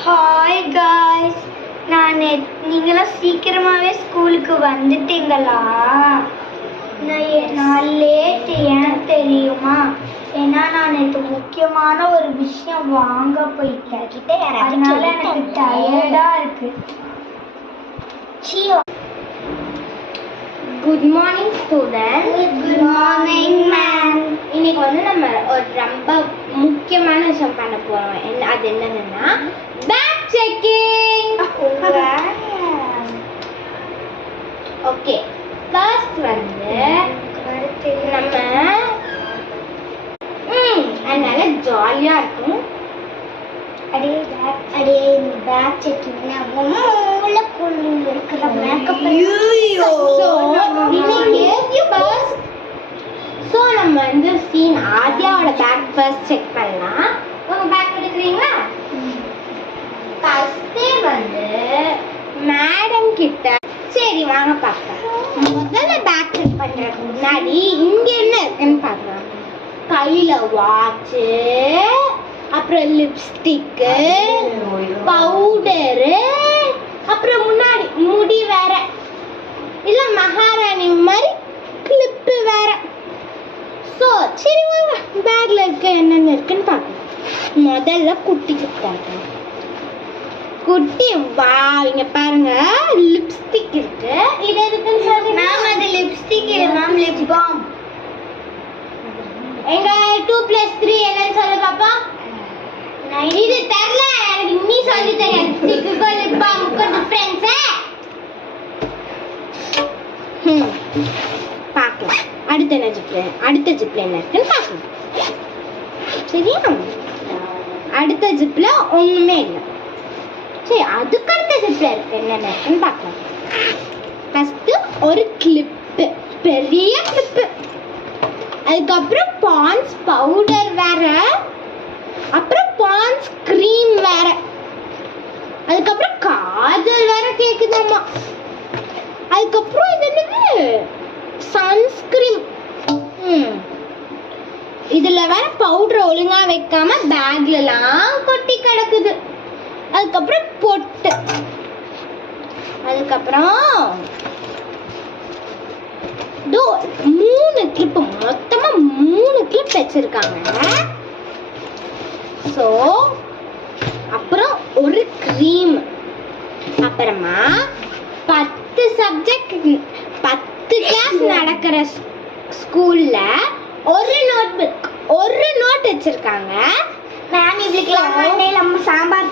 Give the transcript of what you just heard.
Hi guys, நீங்களாம் சீக்கிரமாகவே ஸ்கூலுக்கு வந்துட்டீங்களா? நான் லேட்டு, ஏன் தெரியுமா? ஏன்னா நான் நேற்று முக்கியமான ஒரு விஷயம் வாங்க போயிட்டேன், அதனால எனக்கு டயர்டாக இருக்கு. Good morning student. Good morning ma'am. இன்னைக்கு வந்து நம்ம ஒரு ரொம்ப முக்கியமான விஷயம் பண்ண போறோம். அது என்னன்னா பேக் செக்கிங். ஓகே, ஃபர்ஸ்ட் வந்து நம்ம அதனால ஜாலியா இருக்கும். பேக் செக்கிங்னா நம்ம வந்து சீன் ஆத்யாவோட பேக் ஃபர்ஸ்ட் செக் பண்ணலாம். உங்க பேக் எடுக்கிறீங்களா? ஃபர்ஸ்டே வந்து மேடம் கிட்ட சரி வாங்க பார்க்கலாம். முதல்ல பேக் செக் பண்றதுக்கு முன்னாடி இங்க என்ன இருக்குன்னு பார்க்கலாம். கையில வாட்சு, அப்புறம் லிப்ஸ்டிக்கு, பவுடரு, அப்புறம் முன்னாடி முடி வேற, இல்ல மகாராணி மாதிரி கிளிப்பு வேற. ஸோ சரி வாங்க பேக்ல இருக்க என்னென்ன இருக்குன்னு பார்க்கலாம். முதல்ல குட்டிக்கு பார்க்கலாம். குட்டி வா, இங்க பாருங்க லிப்ஸ்டிக் இருக்கு. இது எதுக்குன்னு சொல்லுங்க மேம். அது லிப்ஸ்டிக் இல்ல மேம், லிப் பாம். எங்க 2+3 என்னன்னு சொல்லு பாப்பா. இது தெரியல எனக்கு, நீ சொல்லி தர. லிப்ஸ்டிக்கு லிப் பாமுக்கு டிஃபரன்ஸ் பார்க்கலாம். அடுத்த ஜிப்ல என்ன இருக்குன்னு பார்க்கலாம். சரியா? அடுத்த ஜிப்ல ஒண்ணுமே இல்லை. சரி, அதுக்கு அடுத்த ஜிப்ல இருக்கு என்னென்ன இருக்குன்னு பார்க்கலாம். ஃபர்ஸ்ட் ஒரு கிளிப்பு, பெரிய கிளிப்பு. அதுக்கப்புறம் பான்ஸ் பவுடர் வேற, அப்புறம் பான்ஸ் கிரீம் வேற, அதுக்கப்புறம் காஜல் வேற கேக்குதாமா. அதுக்கப்புறம் இது என்னது, சன்ஸ்கிரீம். இதுல வேற பவுடர் ஒழுங்கா வைக்காம பேக்ல எல்லாம் கொட்டி கிடக்குது. அதுக்கப்புறம் பொட்டு, அதுக்கப்புறம் 3 கிளிப், மொத்தமா 3 கிளிப் வச்சிருக்காங்க. சோ அப்புறம் ஒரு கிரீம், அப்புறமா 10 சப்ஜெக்ட் 10 கிளாஸ் நடக்கிற ஸ்கூல்ல ஒரு நோட் புக், ஒரு நோட் வச்சிருக்காங்க. மேம், இவளுக்கு நம்ம சாம்பார்